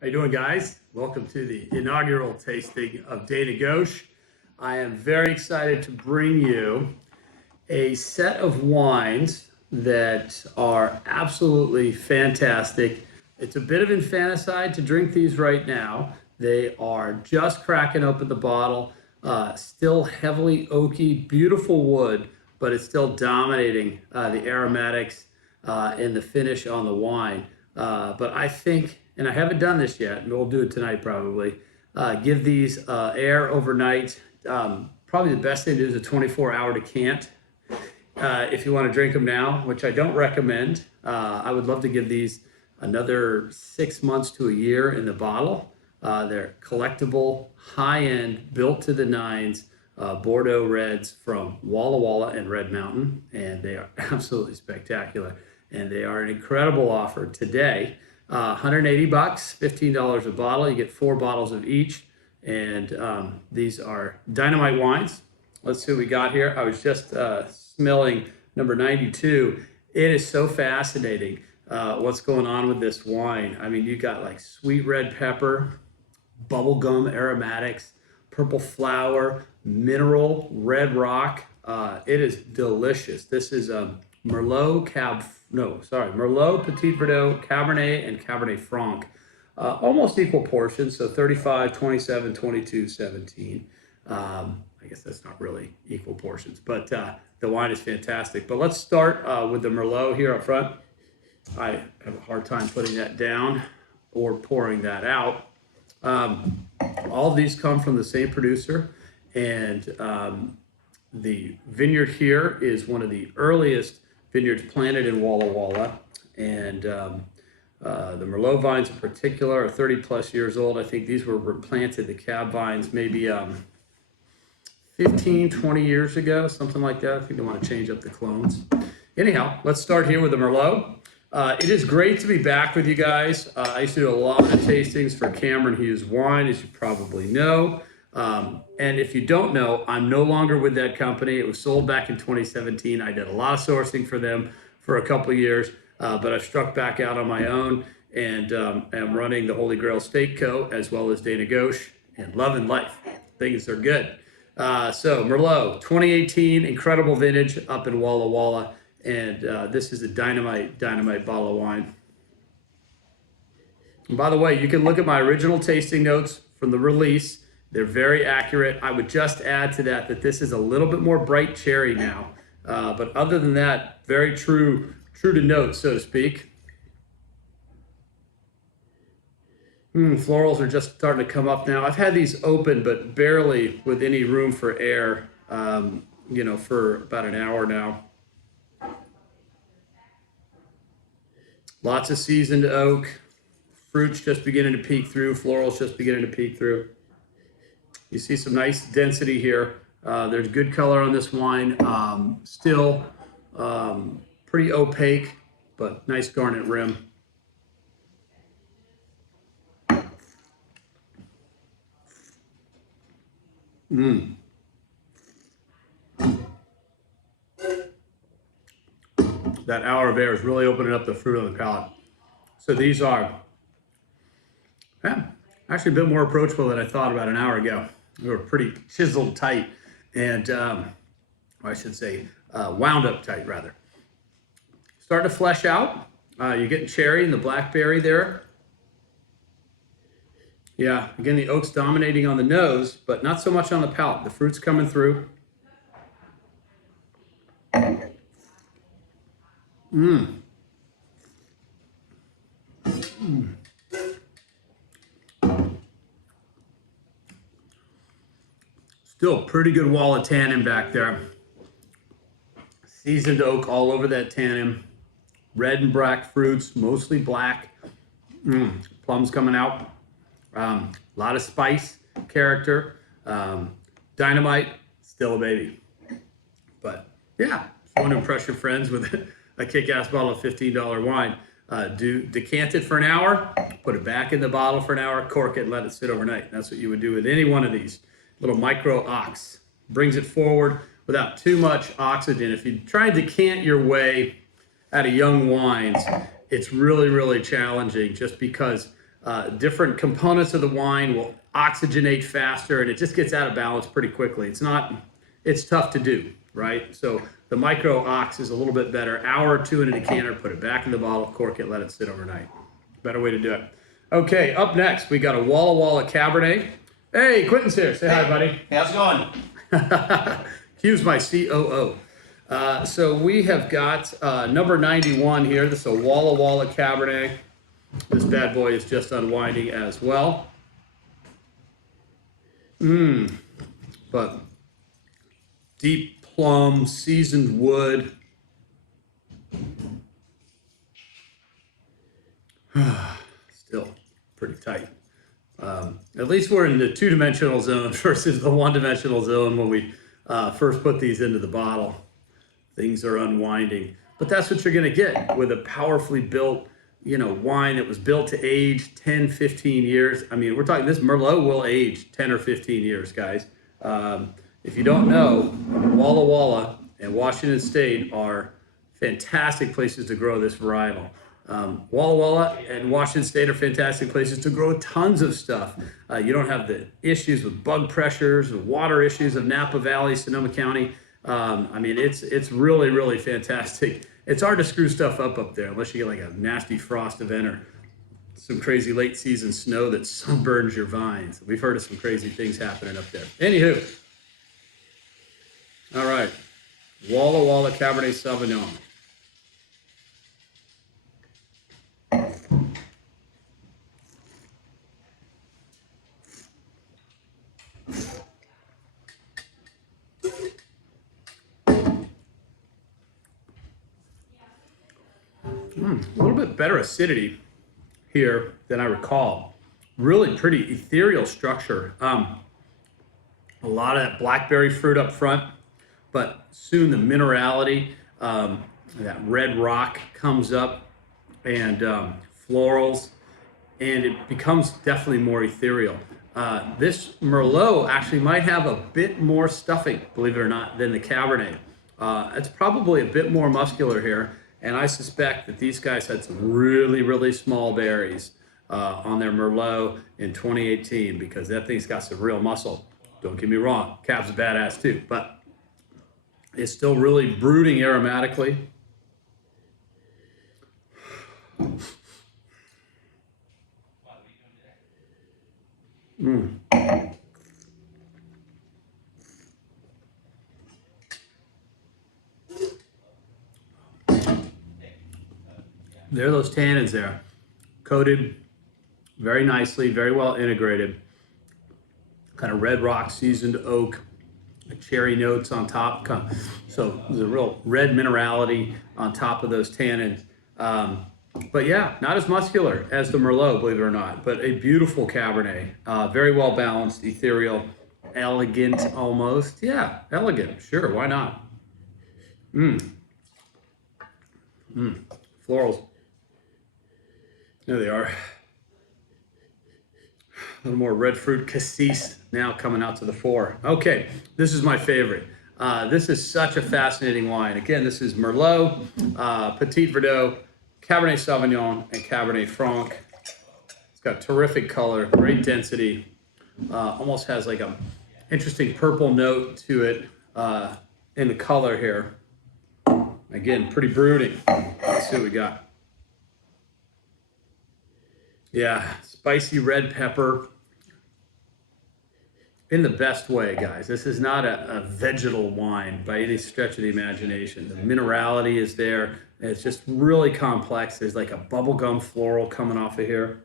How you doing, guys? Welcome to the inaugural tasting of Dana Gauche. I am very excited to bring you a set of wines that are absolutely fantastic. It's a bit of infanticide to drink these right now. They are just cracking open the bottle, still heavily oaky, beautiful wood, but it's still dominating the aromatics and the finish on the wine. But I think, and I haven't done this yet, and we'll do it tonight probably, give these air overnight. Probably the best thing to do is a 24-hour decant if you want to drink them now, which I don't recommend. I would love to give these another 6 months to a year in the bottle. They're collectible, high-end, built to the nines, Bordeaux reds from Walla Walla and Red Mountain, and they are absolutely spectacular. And they are an incredible offer today. 180 bucks, $15 a bottle. You get 4 bottles of each, and these are dynamite wines. Let's see what we got here. I was just smelling number 92. It is so fascinating what's going on with this wine. I mean, you got like sweet red pepper, bubblegum aromatics, purple flower, mineral, red rock. It is delicious. This is Merlot Merlot, Petit Verdot, Cabernet, and Cabernet Franc. Almost equal portions, so 35, 27, 22, 17. I guess that's not really equal portions, but the wine is fantastic. But let's start with the Merlot here up front. I have a hard time putting that down or pouring that out. All of these come from the same producer, and the vineyard here is one of the earliest vineyards planted in Walla Walla, and the Merlot vines in particular are 30 plus years old. I think these were replanted, the cab vines, maybe 15, 20 years ago, something like that. I think they want to change up the clones. Anyhow, let's start here with the Merlot. It is great to be back with you guys. I used to do a lot of tastings for Cameron Hughes Wine, as you probably know. And if you don't know, I'm no longer with that company. It was sold back in 2017. I did a lot of sourcing for them for a couple of years, but I've struck back out on my own and am running the Holy Grail Steak Co. as well as Dana Gauche and loving life. Things are good. So Merlot, 2018, incredible vintage up in Walla Walla. And this is a dynamite bottle of wine. And by the way, you can look at my original tasting notes from the release. They're very accurate. I would just add to that this is a little bit more bright cherry now. But other than that, very true to note, so to speak. Florals are just starting to come up now. I've had these open, but barely with any room for air, for about an hour now. Lots of seasoned oak, fruits just beginning to peek through, florals just beginning to peek through. You see some nice density here. There's good color on this wine. Still pretty opaque, but nice garnet rim. That hour of air is really opening up the fruit on the palate. So these are actually a bit more approachable than I thought about an hour ago. They were pretty chiseled tight and, I should say, wound up tight rather. Starting to flesh out. You're getting cherry and the blackberry there. Yeah, again, the oak's dominating on the nose, but not so much on the palate. The fruit's coming through. Still pretty good wall of tannin back there. Seasoned oak all over that tannin. Red and black fruits, mostly black. Plums coming out. A lot of spice, character. Dynamite, still a baby. But yeah, if you want to impress your friends with a kick-ass bottle of $15 wine, decant it for an hour, put it back in the bottle for an hour, cork it, and let it sit overnight. That's what you would do with any one of these. Little micro ox. Brings it forward without too much oxygen. If you try and decant your way out of young wines, it's really, really challenging just because different components of the wine will oxygenate faster, and it just gets out of balance pretty quickly. It's tough to do, right? So the micro ox is a little bit better. Hour or two in a decanter, put it back in the bottle, cork it, let it sit overnight. Better way to do it. Okay, up next, we got a Walla Walla Cabernet. Hey, Quentin's here. Say hi, buddy. How's it going? Q's my COO. So we have got number 91 here. This is a Walla Walla Cabernet. This bad boy is just unwinding as well. But deep plum, seasoned wood. Still pretty tight. At least we're in the two-dimensional zone versus the one-dimensional zone when we first put these into the bottle. Things are unwinding. But that's what you're going to get with a powerfully built, wine that was built to age 10, 15 years. I mean, we're talking this Merlot will age 10 or 15 years, guys. If you don't know, Walla Walla and Washington State are fantastic places to grow this varietal. Walla Walla and Washington State are fantastic places to grow tons of stuff. You don't have the issues with bug pressures, the water issues of Napa Valley, Sonoma County. I mean, it's really, really fantastic. It's hard to screw stuff up there unless you get like a nasty frost event or some crazy late season snow that sunburns your vines. We've heard of some crazy things happening up there. Anywho, all right, Walla Walla Cabernet Sauvignon. A little bit better acidity here than I recall. Really pretty ethereal structure. A lot of that blackberry fruit up front, but soon the minerality, that red rock comes up, and florals, and it becomes definitely more ethereal. This Merlot actually might have a bit more stuffing, believe it or not, than the Cabernet. It's probably a bit more muscular here. And I suspect that these guys had some really, really small berries on their Merlot in 2018 because that thing's got some real muscle. Don't get me wrong, Cab's a badass too, but it's still really brooding aromatically. There are those tannins there, coated very nicely, very well integrated. Kind of red rock, seasoned oak, cherry notes on top. So there's a real red minerality on top of those tannins. But yeah, not as muscular as the Merlot, believe it or not, but a beautiful Cabernet. Very well balanced, ethereal, elegant almost. Yeah, elegant, sure, why not? Florals. There they are. A little more red fruit cassis now coming out to the fore. Okay, this is my favorite. This is such a fascinating wine. Again, this is Merlot, Petit Verdot, Cabernet Sauvignon, and Cabernet Franc. It's got terrific color, great density. Almost has like a interesting purple note to it in the color here. Again, pretty brooding. Let's see what we got. Yeah, spicy red pepper in the best way, guys. This is not a vegetal wine by any stretch of the imagination. The minerality is there. It's just really complex. There's like a bubblegum floral coming off of here.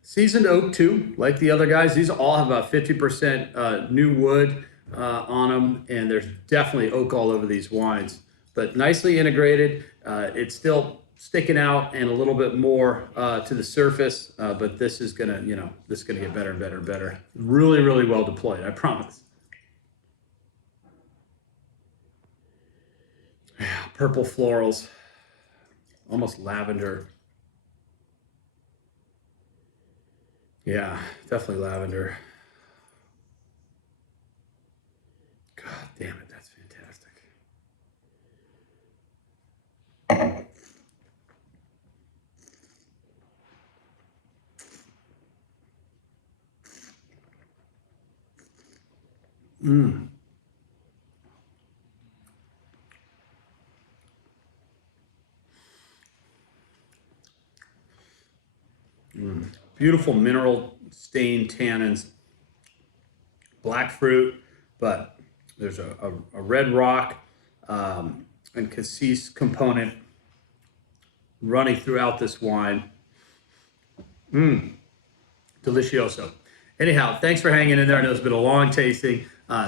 Seasoned oak too, like the other guys. These all have about 50% new wood on them, and there's definitely oak all over these wines. But nicely integrated. It's still sticking out and a little bit more to the surface, but this is gonna, this is gonna get better and better and better. Really, really well deployed, I promise. Purple florals, almost lavender. Yeah, definitely lavender. God damn it, that's fantastic. Beautiful mineral stained tannins, black fruit, but there's a red rock and cassis component running throughout this wine. Delicioso. Anyhow, thanks for hanging in there. I know it's been a long tasting.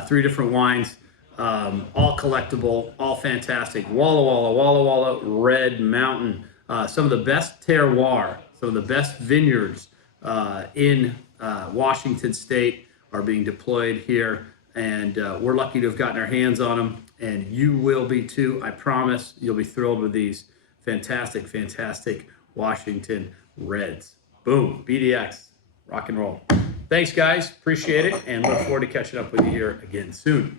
3 different wines, all collectible, all fantastic. Walla Walla, Walla Walla, Red Mountain. Some of the best terroir, some of the best vineyards in Washington State are being deployed here. And we're lucky to have gotten our hands on them. And you will be too, I promise. You'll be thrilled with these fantastic, fantastic Washington Reds. Boom, BDX, rock and roll. Thanks, guys. Appreciate it, and look forward to catching up with you here again soon.